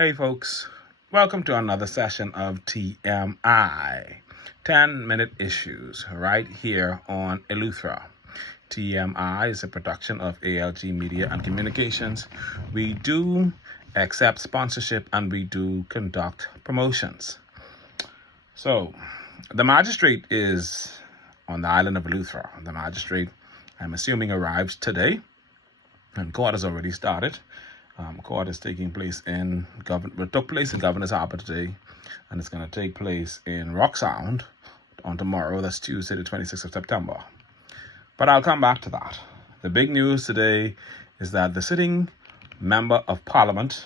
Hey folks, welcome to another session of TMI, 10-minute issues, right here on 𝐒𝐬𝐬𝐬𝐿𝐬𝐬𝐬. TMI is a production of ALG Media and Communications. We do accept sponsorship and we do conduct promotions. So, the magistrate is on the island of 𝐒𝐬𝐬𝐬. The magistrate, I'm assuming, arrives today, and court has already started. Court is taking place took place in Governor's Harbour today, and it's going to take place in Rock Sound on tomorrow. That's Tuesday, the 26th of September. But I'll come back to that. The big news today is that the sitting member of Parliament,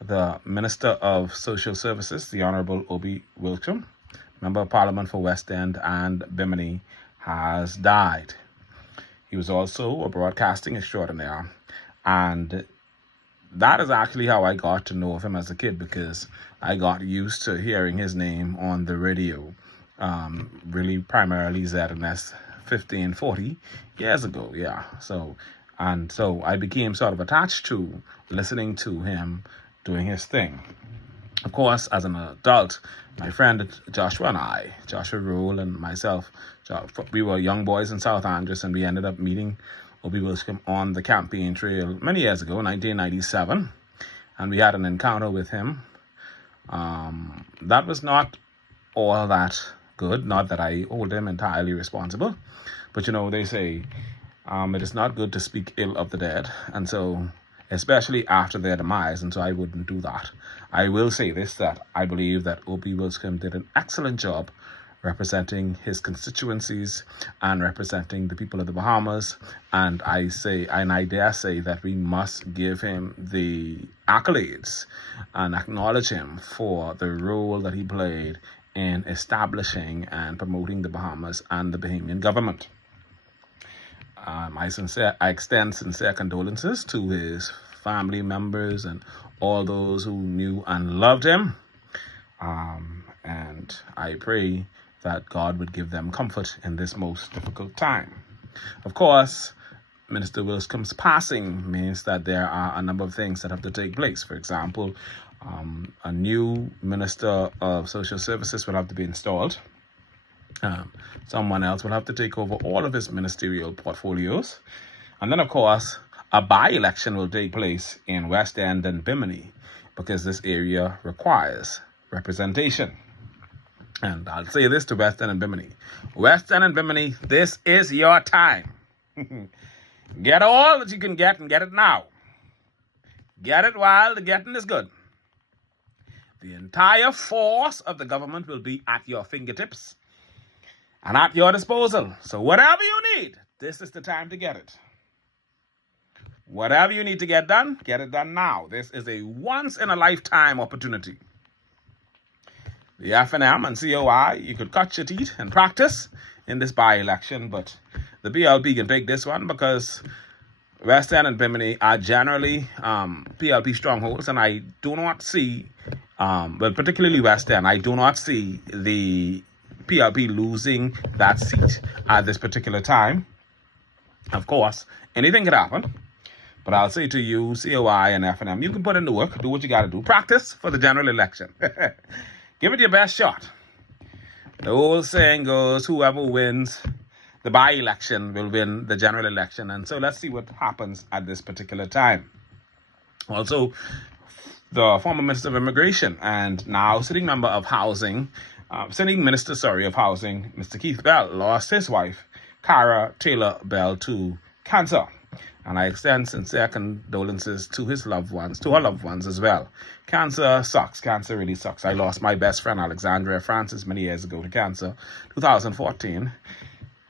the Minister of Social Services, the Honourable 𝐒𝐤𝐬𝐬𝐿𝐬𝐬𝐬, Member of Parliament for West End and Bimini, has died. He was also a broadcasting extraordinaire, and that is actually how I got to know of him as a kid, because I got used to hearing his name on the radio, really primarily ZNS 40 years ago, yeah. So I became sort of attached to listening to him doing his thing. Of course, as an adult, my friend Joshua Rule and myself, we were young boys in South Andres, and we ended up meeting 𝐒𝐤𝐬𝐬𝐬𝐬 on the campaign trail many years ago, 1997, and we had an encounter with him. That was not all that good, not that I hold him entirely responsible, but they say it is not good to speak ill of the dead, and so especially after their demise, and so I wouldn't do that. I will say this, that I believe that 𝐒𝐤𝐬𝐬𝐬𝐬𝐬 did an excellent job representing his constituencies and representing the people of the Bahamas, and I dare say that we must give him the accolades and acknowledge him for the role that he played in establishing and promoting the Bahamas and the Bahamian government. I extend sincere condolences to his family members and all those who knew and loved him, and I pray that God would give them comfort in this most difficult time. Of course, Minister Wilscomb's passing means that there are a number of things that have to take place. For example, a new Minister of Social Services will have to be installed. Someone else will have to take over all of his ministerial portfolios. And then, of course, a by-election will take place in West End and Bimini, because this area requires representation. And I'll say this to West End and Bimini. West End and Bimini, this is your time. Get all that you can get, and get it now. Get it while the getting is good. The entire force of the government will be at your fingertips and at your disposal. So whatever you need, this is the time to get it. Whatever you need to get it done now. This is a once-in-a-lifetime opportunity. The FNM and COI, you could cut your teeth and practice in this by-election, but the PLP can take this one, because West End and Bimini are generally PLP strongholds, and I do not see, particularly West End, I do not see the PLP losing that seat at this particular time. Of course, anything could happen, but I'll say to you, COI and FNM, you can put in the work, do what you got to do, practice for the general election. Give it your best shot. The old saying goes, whoever wins the by-election will win the general election. And so let's see what happens at this particular time. Also, the former Minister of Immigration and now sitting Minister of Housing, Mr. Keith Bell, lost his wife, Cara Taylor Bell, to cancer. And I extend sincere condolences to her loved ones as well. Cancer sucks. Cancer really sucks. I lost my best friend, Alexandria Francis, many years ago to cancer, 2014.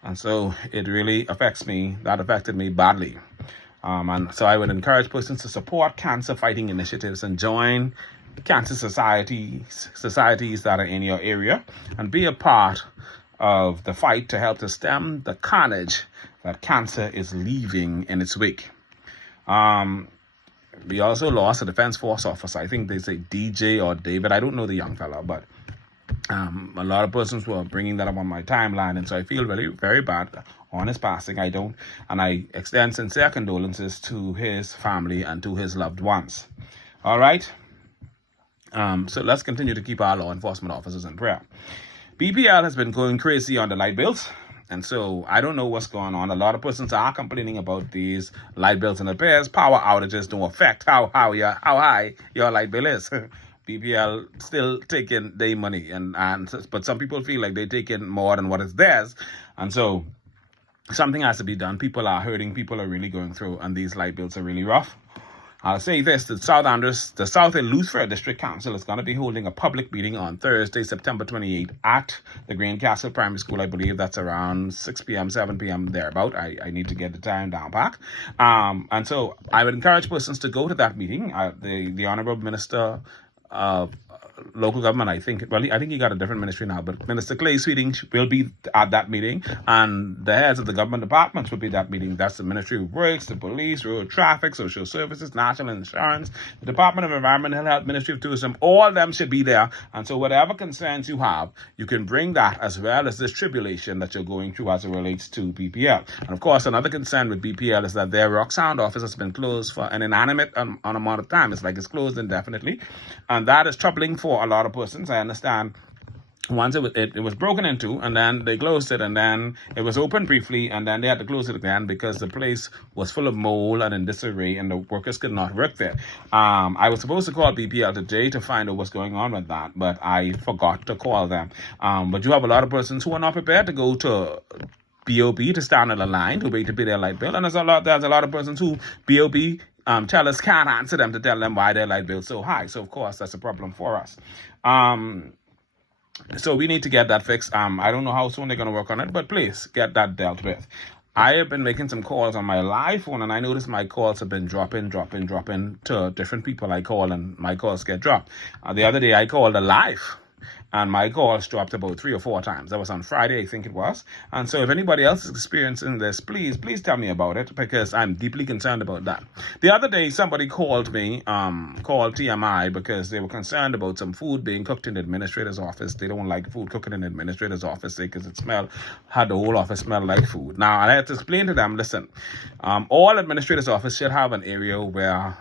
And so it really affects me. That affected me badly. And so I would encourage persons to support cancer fighting initiatives and join cancer societies that are in your area, and be a part of the fight to help to stem the carnage that cancer is leaving in its wake. We also lost a Defense Force officer. I think they say DJ or David. I don't know the young fella, but a lot of persons were bringing that up on my timeline, and so I feel really very bad on his passing. I extend sincere condolences to his family and to his loved ones. All right. So let's continue to keep our law enforcement officers in prayer. BPL has been going crazy on the light bills. And so I don't know what's going on. A lot of persons are complaining about these light bills and repairs. Power outages don't affect how high your light bill is. BPL still taking their money, but some people feel like they're taking more than what is theirs. And so something has to be done. People are hurting. People are really going through, and these light bills are really rough. I'll say this, the South 𝐈𝐬𝐬𝐬𝐿𝐬𝐬 District Council is going to be holding a public meeting on Thursday, September 28th at the Green Castle Primary School. I believe that's around 6 p.m., 7 p.m. thereabout. I need to get the time down back. And so I would encourage persons to go to that meeting. The Honorable Minister of Local Government, I think he got a different ministry now, but Minister 𝐒𝐤𝐬𝐿𝐬𝐻 will be at that meeting, and the heads of the government departments will be at that meeting. That's the Ministry of Works, the Police, Road Traffic, Social Services, National Insurance, the Department of Environmental Health, Ministry of Tourism. All of them should be there. And so whatever concerns you have, you can bring that, as well as this tribulation that you're going through as it relates to BPL. And of course, another concern with BPL is that their Rock Sound office has been closed for an inanimate amount of time. It's like it's closed indefinitely, and that is troubling for a lot of persons. I understand once it was broken into, and then they closed it, and then it was open briefly, and then they had to close it again because the place was full of mold and in disarray, and the workers could not work there. I was supposed to call BPL today to find out what's going on with that, but I forgot to call them. But you have a lot of persons who are not prepared to go to BOP to stand on the line to wait to pay their light bill, and there's a lot of persons who BOP tellers can't answer them to tell them why their light bill is so high. So of course that's a problem for us. So we need to get that fixed. I don't know how soon they're going to work on it, but please get that dealt with. I have been making some calls on my live phone, and I noticed my calls have been dropping to different people I call, and my calls get dropped. The other day I called a live, and my calls dropped about 3 or 4 times. That was on Friday, I think it was. And so if anybody else is experiencing this, please tell me about it, because I'm deeply concerned about that. The other day, somebody called me, called TMI, because they were concerned about some food being cooked in the administrator's office. They don't like food cooking in the administrator's office because it had the whole office smell like food. Now, I had to explain to them, listen, all administrator's office should have an area where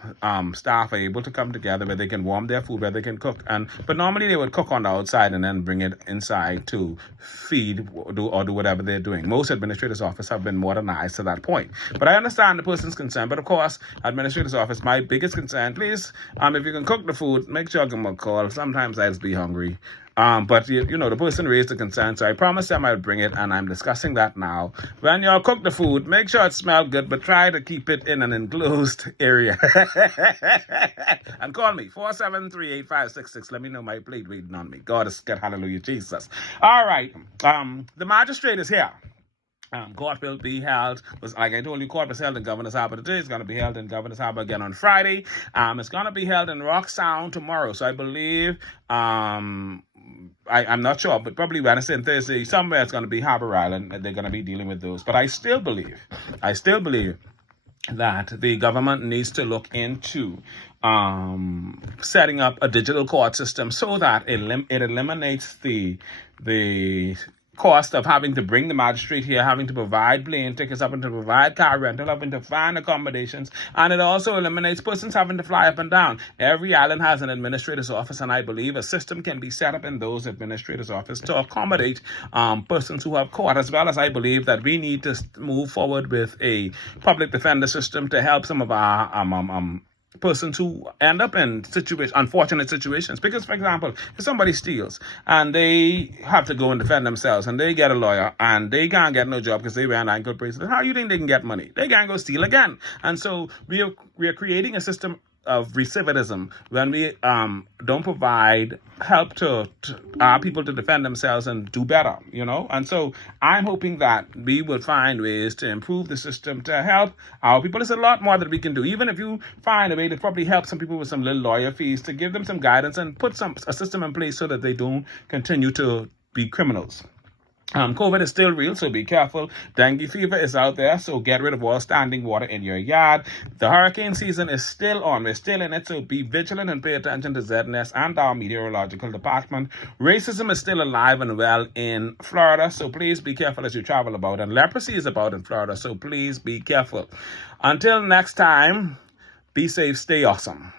staff are able to come together, where they can warm their food, where they can cook. But normally they would cook on the outside and then bring it inside to feed or do whatever they're doing. Most administrators' office have been modernized to that point. But I understand the person's concern. But of course, administrators' office, my biggest concern, please, if you can cook the food, make sure I give them a call. Sometimes I just be hungry. But you know, the person raised the concern, so I promised them I'd bring it, and I'm discussing that now. When y'all cook the food, make sure it smells good, but try to keep it in an enclosed area. And call me, 473-8566. Let me know my plate waiting on me. God is good, hallelujah, Jesus. All right, the magistrate is here. Court will be held, like I told you, court was held in Governor's Harbour today. It's going to be held in Governor's Harbour again on Friday. It's going to be held in Rock Sound tomorrow. So I believe, I'm not sure, but probably Wednesday and Thursday, somewhere it's going to be Harbour Island. They're going to be dealing with those. But I still believe that the government needs to look into setting up a digital court system so that it eliminates the cost of having to bring the magistrate here, having to provide plane tickets, having to provide car rental, having to find accommodations, and it also eliminates persons having to fly up and down. Every island has an administrator's office, and I believe a system can be set up in those administrators' office to accommodate persons who have court, as well as I believe that we need to move forward with a public defender system to help some of our persons who end up in unfortunate situations. Because, for example, if somebody steals and they have to go and defend themselves and they get a lawyer and they can't get no job because they wear an ankle bracelet, how do you think they can get money? They can't go steal again. And so we are creating a system of recidivism when we don't provide help to our people to defend themselves and do better, you know. And so I'm hoping that we will find ways to improve the system to help our people. There's a lot more that we can do. Even if you find a way to probably help some people with some little lawyer fees, to give them some guidance and put a system in place so that they don't continue to be criminals. COVID is still real, so be careful. Dengue fever is out there, so get rid of all standing water in your yard. The hurricane season is still on. We're still in it, so be vigilant and pay attention to ZNS and our meteorological department. Racism is still alive and well in Florida, so please be careful as you travel about. And leprosy is about in Florida, so please be careful. Until next time, be safe, stay awesome.